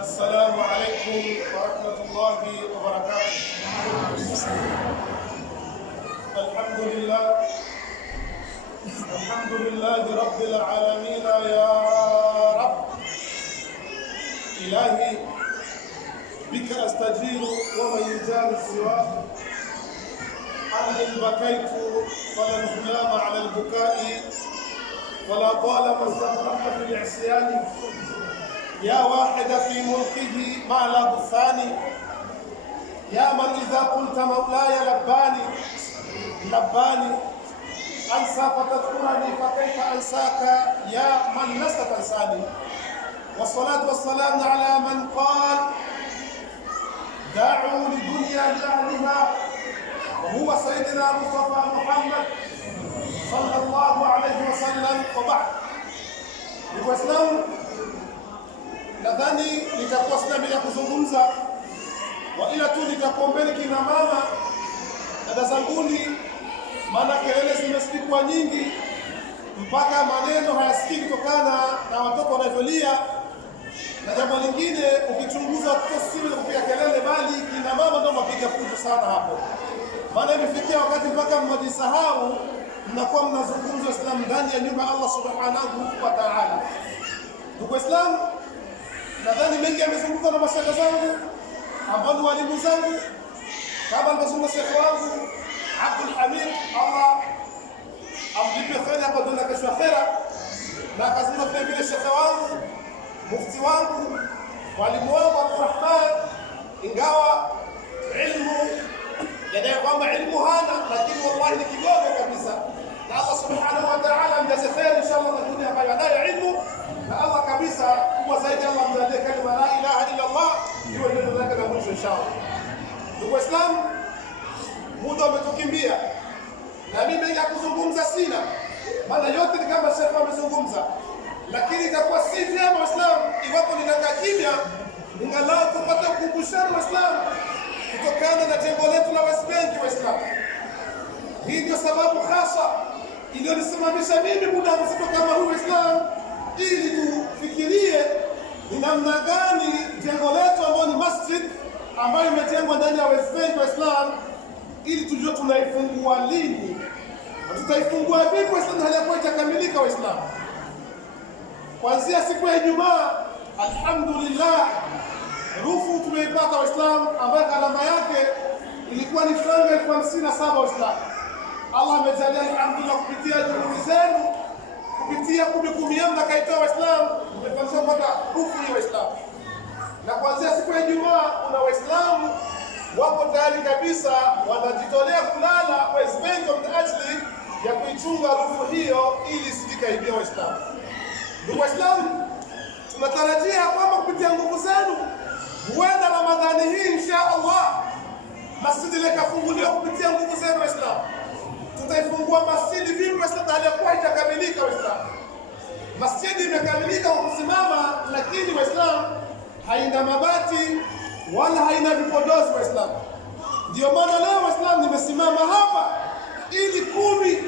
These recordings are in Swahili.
السلام عليكم ورحمة الله وبركاته. الحمد لله رب العالمين. يا رب إلهي بك أستجير ومن يجار سواك. أن بكيت فلن هلام على البكاء ولا طالما استغرقت في العصيان. يا واحد في ملكه ما لا بثاني، يا من إذا قلت مولاي لباني أنسى فتذكرني فكيف أنساك يا من لست تنساني. والصلاة والسلام على من قال دعوا لدنيا لأهلها وهو سيدنا مصطفى محمد صلى الله عليه وسلم. وبعد Waislamu, nadhani nitakuwa sina mengi ya kuzungumza, wa ila tu nitakuombeni kina mama, dada zanguni, maana kelele zimesikika nyingi mpaka maneno hayasikiki kutokana na watoto wanavyolia. Na jambo lingine, ukichunguza watoto si kupiga kelele, bali kina mama ndio wapiga fujo sana hapo. Maana imefikia wakati mpaka mnajisahau, mnakuwa mnazungumza Uislamu ndani ya nyumba Allah subhanahu wa ta'ala. Ndugu Waislamu, nadhani mengi yamezungumzwa na mashaka zangu ambao ni walimu zangu, kama alivyozungumza shekhi wangu Abdul Hamid, Allah amlipe kheri hapo dunia kesho akhera, na akazungumza vile vile shekhi wangu, mufti wangu, walimu wangu Abdurrahman, ingawa ilmu yadai kwamba ilmu hana, lakini wallahi ni kidogo kabisa. Na Allah subhanahu wa ta'ala amjaze kheri inshallah na dunia ambayo anayo ilmu, na Allah kabisa kubwa zaidi Allah amjalie kalima la ilaha illa Allah iwe neno lake la mwisho inshallah. Ndugu Waislamu, muda umetukimbia na mimi mengi ya kuzungumza sina, maana yote ni kama shekhi amezungumza, lakini itakuwa si vyema Waislamu iwapo ninakaa kimya, ingalau tupate kukumbushana Waislamu kutokana na jengo letu la West Bank. Waislamu, hii ndio sababu hasa iliyonisimamisha mimi muda mzito kama huu Waislamu, ili tufikirie ni namna gani jengo letu ambalo ni masjid ambayo imejengwa ndani ya West Bank Waislamu, ili tujue tunaifungua lini na tutaifungua vipi Waislamu hali yakuwa itakamilika. Waislamu, kuanzia siku ya Ijumaa alhamdulillah rufu tumeipata Waislamu, ambayo gharama yake ilikuwa ni franga 57,000 Waislamu. Allah amejalia alhamdulillah kupitia juhudi zenu, kupitia kumikumiamna kaitoa Waislamu, tumefanikiwa kupata rufu hii Waislamu. Na kuanzia siku ya Ijumaa kuna Waislamu wako tayari kabisa wanajitolea kulala West Bank kwa ajili ya kuichunga rufu hiyo ili isikaibia Waislamu. Ndugu Waislamu, tunatarajia kwamba kupitia nguvu zenu huenda Ramadhani hii insha Allah masjidi ile kafunguliwa kupitia nguvu zenu Waislamu. Tutaifungua masjidi vipi Waislamu hali yakuwa itakamilika Waislamu? Masjidi imekamilika kwa kusimama, lakini Waislamu haina mabati wala haina vipodozi Waislamu. Ndio maana leo Waislamu nimesimama hapa ili 10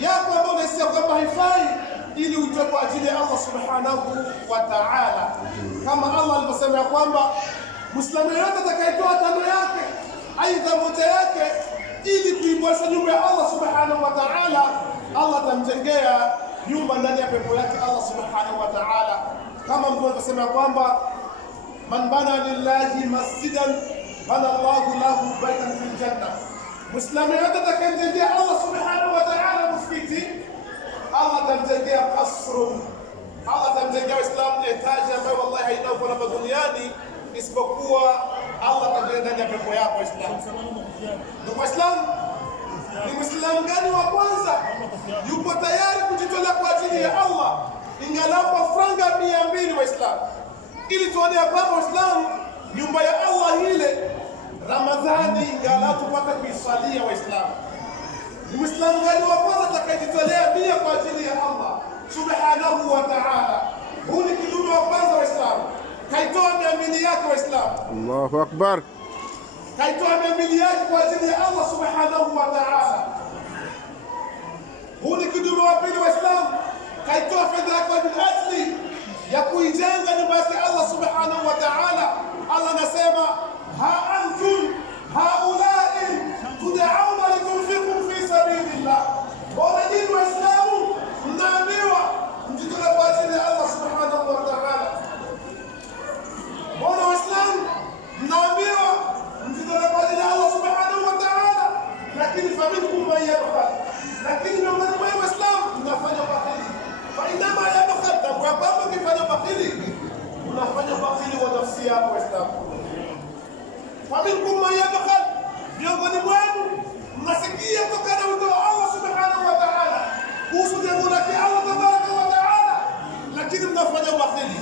yako ambao unasikia kwamba haifai, ili utoe kwa ajili ya Allah subhanahu wa ta'ala, kama Allah alivyosema kwamba Muislamu yote atakayetoa tano yake aidha moja yake ili kuiboresha nyumba ya Allah subhanahu wa ta'ala, Allah atamjengea nyumba ndani ya pepo yake Allah subhanahu wa ta'ala, kama Mtume alivyosema kwamba man bana lillahi masjidan bana Allahu lahu baytan fil janna. Muislamu yote atakayemjengea Allah subhanahu wa ta'ala msikiti, Allah atamjengea kasrun, Allah atamjengea Waislamu etaji ambayo wallahi haina uko hapa duniani isipokuwa Allah atajenga ndani ya pepo yako Waislamu. Ndugu Waislamu, ni Muislamu gani wa kwanza yupo tayari kujitolea kwa ajili ya Allah ingalau kwa franga 200 Waislamu, ili tuone kwamba Waislamu nyumba ya Allah ile Ramadhani ingalau tupate kuisalia Waislamu? Ni Muislamu gani wa kwanza atakayejitolea bia kwa ajili ya Allah subhanahu wa ta'ala? Huu ni kidume wa kwanza Waislamu, kaitoa miamini yake Waislamu. Allahu Akbar, kaitoa miamini yake kwa ajili ya Allah subhanahu wa ta'ala. Huu ni kidume wa pili Waislamu, kaitoa fedha yake kwa ajili ya kuijenga nyumba yake Allah subhanahu wa ta'ala. minkum man yabkhal, miongoni mwenu mnasikia kutokana na wito wa Allah subhanahu wa ta'ala kuhusu jambo lake Allah tabaraka wa ta'ala, lakini mnafanya ubakhili.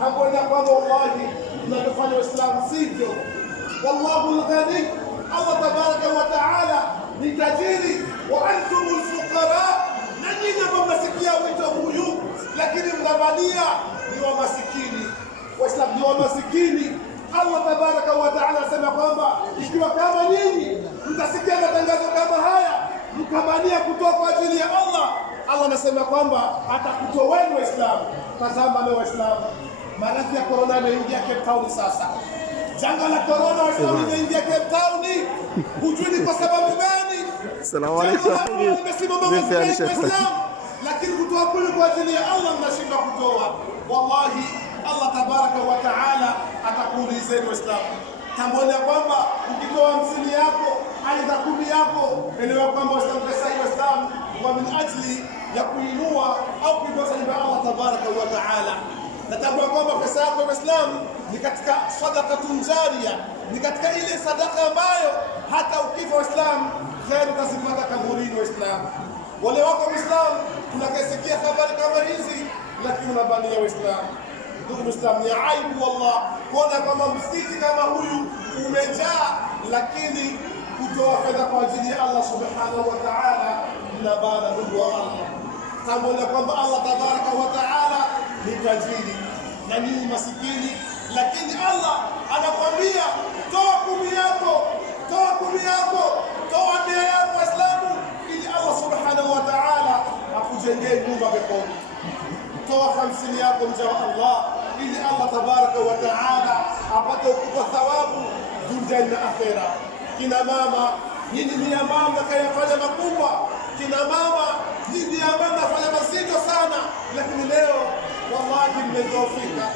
Hamwona kwamba wallahi mnafanya Uislamu sivyo. Wallahu al-ghani, Allah tabaraka wa ta'ala ni tajiri, wa antumul fuqara, na nyinyi ambao mnasikia wito huyu lakini mnabania ni wa masikini. Waislamu ni wa masikini. Allah tabaraka wa ta'ala anasema kwamba ikiwa kama nyinyi mtasikia matangazo kama haya mkabania kutoa kwa ajili ya Allah, Allah anasema kwamba atakutoweni Waislamu. Tazama leo Waislamu, maradhi ya corona imeingia Cape Town sasa. Janga la corona Waislamu imeingia Cape Town. Hujui kwa sababu gani? Salamu alaykum. Lakini kutoa kule kwa ajili ya Allah mnashindwa kutoa. Wallahi Allah tabaraka wa ta'ala atakuulizeni Waislamu. Tambua kwamba ukitoa 50 yako aidha 10 yako, elewa kwamba Waislamu pesa hii Waislamu wa min ajli ya kuinua au kuiboresha nyumba ya Allah tabaraka wa ta'ala. Natambua kwamba pesa yako Waislamu ni katika sadaqatun jariya, ni katika ile sadaka ambayo hata ukifa Waislamu kheri utazipata kaburini Waislamu. Wale wako Waislamu tunakasikia habari kama hizi lakini unabania Waislamu. Ndugu Muislamu, ni aibu wallah kuona kama msikiti kama huyu umejaa lakini kutoa fedha kwa ajili ya Allah subhanahu wa ta'ala na bana. Ndugu wa Allah, tambua kwamba Allah tabaraka wa ta'ala ni tajiri na nyinyi masikini, lakini Allah anakuambia toa 10 yako, toa 10 yako, toa 100 yako Waislamu, ili Allah subhanahu wa ta'ala akujengee nyumba peponi. Toa 50 yako mja wa Allah, ili Allah tabaraka wa ta'ala apate ukubwa thawabu dunia na akhera. Kina mama, nyinyi ni ambao mnayafanya makubwa. Kina mama, nyinyi ambao mnafanya mazito sana, lakini leo wallahi mmedhoofika.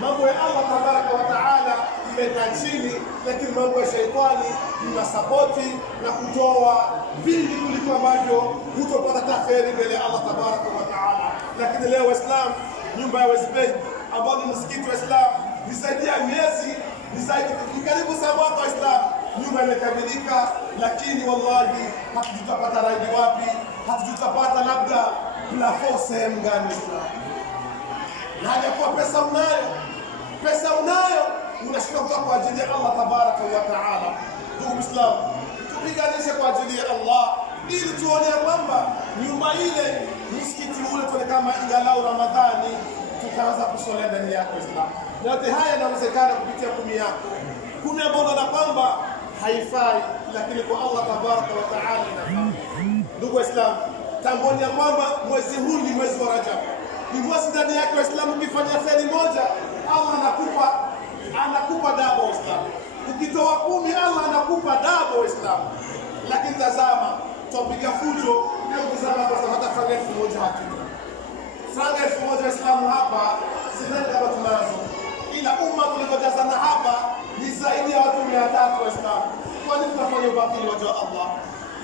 Mambo ya Allah tabaraka wa ta'ala imekaa chini, lakini mambo ya shaitani mnasapoti na kutoa vingi kuliko ambavyo hutopata kheri mbele ya Allah tabaraka wa ta'ala. Lakini leo Waislamu, nyumba ya West Bay ambao ni msikiti wa Islam ni zaidi ya miezi, ni karibu saa mwaka wa Islam, nyumba imekamilika, lakini wallahi hatutapata rangi wapi, hatutapata labda plafo sehemu gani Islam. Na hajakuwa pesa unayo unashika kutoka kwa ajili ya Allah tabaraka wa ta'ala. Ndugu Muislamu, tupiganishe kwa ajili ya Allah ili tuone kwamba nyumba ile, msikiti ule tuone kama ingalau Ramadhani tutaanza kusolea ndani yako Islam. Na yote haya yanawezekana kupitia 10 yako. 10 ambayo na kwamba haifai, lakini kwa Allah tabaraka wa ta'ala inafaa. Ndugu Waislamu, tamboni ya kwamba mwezi huu ni mwezi wa Rajab. Ni mwezi ndani yake Waislamu ukifanya kheri moja Allah anakupa dabo Waislamu. Ukitoa 10 Allah anakupa dabo Waislamu. Lakini tazama, tupiga fujo leo kuzama kwa sababu hata franga 1000 hatuna. Franga 1000 Waislamu hapa sidhani kama tunazo, ila umma tulivyojazana hapa ni zaidi ya watu 300 Waislamu. Kwa nini tunafanya ubakili wa Allah?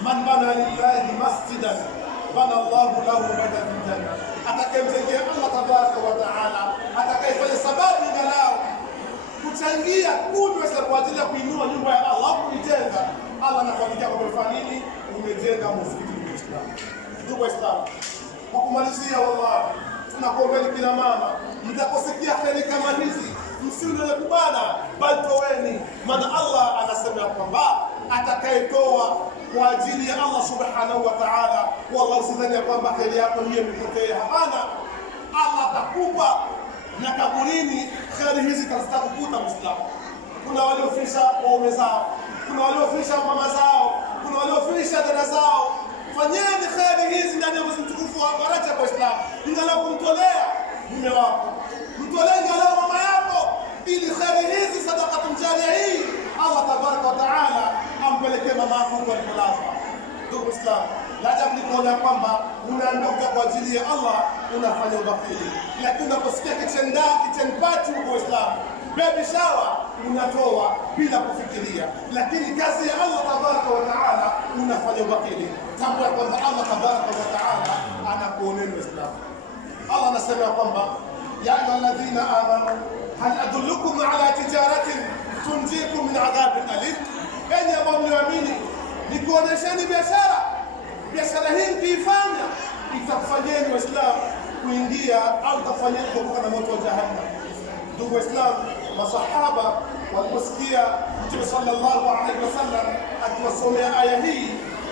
Man bana lillahi masjidan bana Allahu lahu baytan fil janna. Atakayemjengea Allah tabaraka wa ta'ala, atakayefanya sababu ingalao kuchangia 10 kwa ajili ya kuinua nyumba ya Allah kuijenga, Allah anakuandikia kwa umefanya nini? Umejenga msikiti wa Islam. Ndugu Waislamu, kwa kumalizia, wallahi tunakuombeni kina mama, mtaposikia kheri kama hizi msiwe kubana, bali toeni. Maana Allah anasema kwamba atakayetoa kwa ajili ya Allah subhanahu wa ta'ala, wallahi usidhani kwamba kheri yako hiyo imepotea. Hapana, Allah atakupa na kaburini kheri hizi zitakukuta Muislamu. Kuna waliofisha waume zao, kuna waliofisha mama zao, kuna waliofisha dada zao. Fanyeni kheri hizi ndani ya mwezi mtukufu wa Rajab Waislamu. Ingalau kumtolea mume wako, mtolee ingalau mama yako, ili kheri hizi sadaqatun jariya hii Allah tabaraka wa ta'ala ampelekee mama yako kwa kulazwa. Ndugu Muislamu, Rajab ni kuona kwamba unaondoka kwa ajili ya Allah unafanya ubakili, lakini unaposikia kitchen party huko Waislamu, baby shower unatoa bila kufikiria, lakini kazi ya Allah tabaraka wa ta'ala unafanya ubakili. Tambua kwamba Allah tabaraka wa ta'ala anakuoneni Waislamu. Allah anasema kwamba ya ayyuhalladhina amanu hal adullukum ala tijaratin tunjikum min adhabin alim, enyi ambao mlioamini, nikuonesheni biashara. Biashara hii mkiifanya itakufanyeni Waislamu kuingia au itakufanyeni kuokoka na moto wa Jahannam. Ndugu Waislamu, masahaba waliposikia Mtume sallallahu alaihi wasallam akiwasomea aya hii,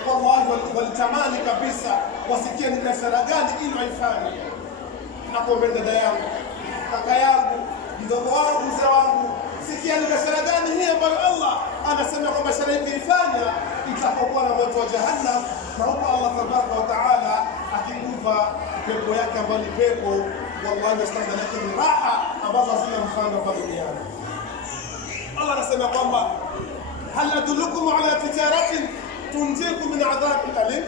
wallahi walitamani kabisa wasikie ni biashara gani ili waifanye. Nakuombe dada yangu, kaka yangu, mdogo wangu, mzee wangu, sikia ni biashara gani hii ambayo Allah anasema kwamba biashara hii ifanya itakokuwa na moto wa Jahannam, na huko Allah tabaraka wa taala akikupa pepo yake ambayo ni pepo, wallahi ndani yake ni raha ambazo hazina mfano hapa duniani. Allah anasema kwamba hal adullukum ala tijaratin tunjikum min adhabin alim,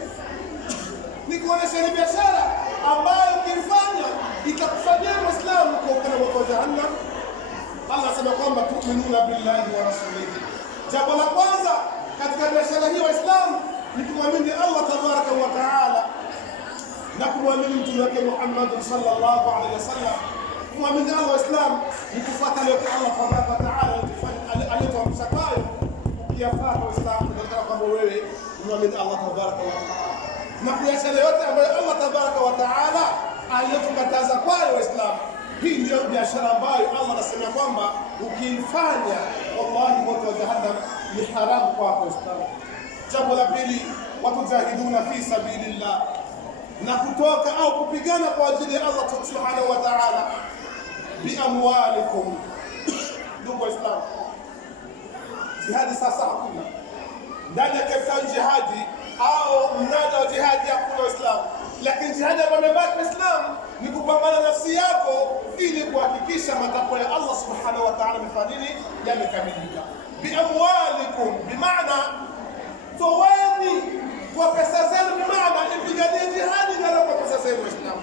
nikuonesha ni biashara ambayo ukifanya itakufanyia Muislamu kuokoka na moto wa Jahannam. Allah anasema kwamba tu'minuna billahi wa rasulihi. Jambo la kwanza katika biashara hii Waislamu ni kumwamini Allah tabaraka wa taala na kumwamini mtume wake Muhammad sallallahu alaihi wasallam. Kumwamini Allah Waislamu ni kufuata yote Allah tabaraka wa taala aliyotuamrisha kwayo. Ukiyafuata Waislamu ndio kwamba wewe unamwamini Allah tabaraka wa taala, na biashara yote ambayo Allah tabaraka wa taala aliyotukataza kwayo Waislamu, hii ndio biashara ambayo Allah anasema kwamba ukiifanya wallahi moto wa Jahannam ni haramu kwako Waislamu. Jambo la pili, watujahiduna fi sabilillah, na kutoka au kupigana kwa ajili ya Allah subhanahu wa ta'ala biamwalikum. Ndugu Waislamu, jihadi sasa hakuna ndani ya Cape jihadi au mnada wa jihadi hakuna Waislamu, lakini jihadi ambayo imebaki Waislamu ni kupambana nafsi yako ili kuhakikisha matakwa ya Allah subhanahu wa ta'ala yamekamilika. Biamwalikum bimaana toweni kwa pesa zenu, bimaana ipiganie jihadi na kwa pesa zenu Waislamu.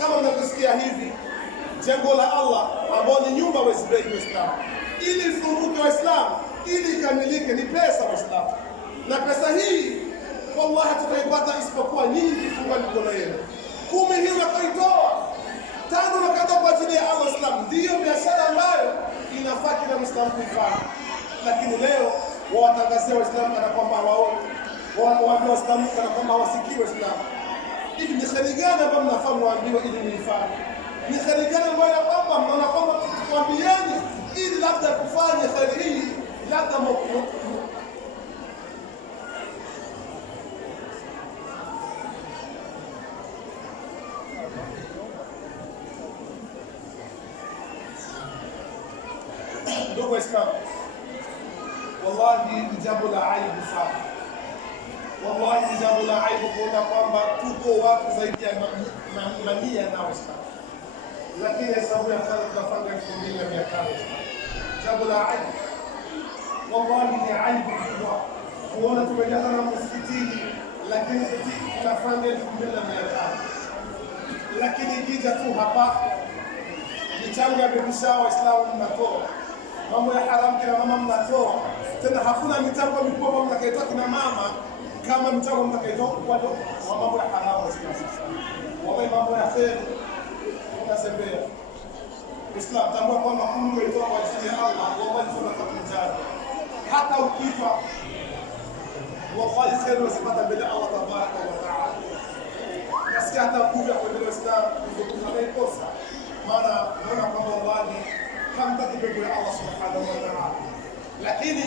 Kama mnavyosikia hivi, jengo la Allah ambao ni nyumba Waislamu, ili ifunguke Waislamu, ili ikamilike ni pesa Waislamu, na pesa hii wallahi tutaipata isipokuwa nyingi kufungua mikono yenu. 10 hiyo nakaitoa, 5 nakatoa kwa ajili ya Allah Waislamu. Ndiyo biashara ambayo inafaa kila Muislamu kuifanya, lakini leo wawatangazia Waislamu kana kwamba hawaoni, waambia Waislamu kana kwamba hawasikii Waislamu. Hivi ni kheri gani ambayo mnafaa muambiwe ili muifanye? Ni kheri gani ambayo kwamba mnaona kwamba tukwambieni ili labda kufanya kheri hii labda ndugu Waislamu, wallahi ni jambo la aibu sana. Wallahi ni jambo la aibu kuona kwamba tuko watu zaidi ya mamia na Waislamu, lakini hesabu ya fedha tunafanya 2500. Jambo la aibu, wallahi ni aibu kubwa kuona tumejaza na msikitini, lakini tunafanya 2500. Lakini ikija tu hapa michango ya biashara Waislamu mnatoa, mambo ya haramu kina mama mnatoa, tena hakuna michango mikubwa mnakaitoa kina mama kama michango mnakaitoa kwa mambo ya haramu. Wallahi mambo ya kheri unasembea. Islam tambua kwamba kumi umetoa kwa ajili ya Allah, wallahi tunatakujaza hata ukifa, wallahi kheri usipata mbele Allah tabaraka wa taala. Nasikia hata kuja kwa mbele Islam unaikosa, maana unaona kwamba wallahi hamtaki pepo ya Allah subhanahu wa ta'ala. Lakini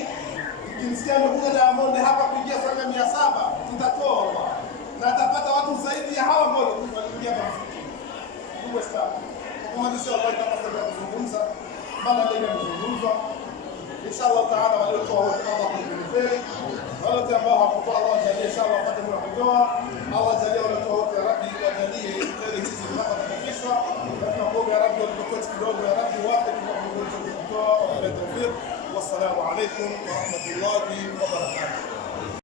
ukimsikia amekuja Diamond hapa kuingia franga 700 tutatoa, na atapata watu zaidi ya hawa ambao waliingia hapa. Ndugu Waislamu, kama nisi Allah itakasema kuzungumza maana ndio imezungumzwa inshallah taala, waliotoa wote Allah kubariki, wale ambao hawakutoa Allah jalie inshallah wapate mwa kutoa. Allah jalie waliotoa wote ya Rabbi, wajalie kheri hizi zinazotakishwa na kuomba ya Rabbi walikotoa kidogo ya Rabbi wote tunapokuja kutoa. Wa tawfiq, wassalamu alaykum wa rahmatullahi wa barakatuh.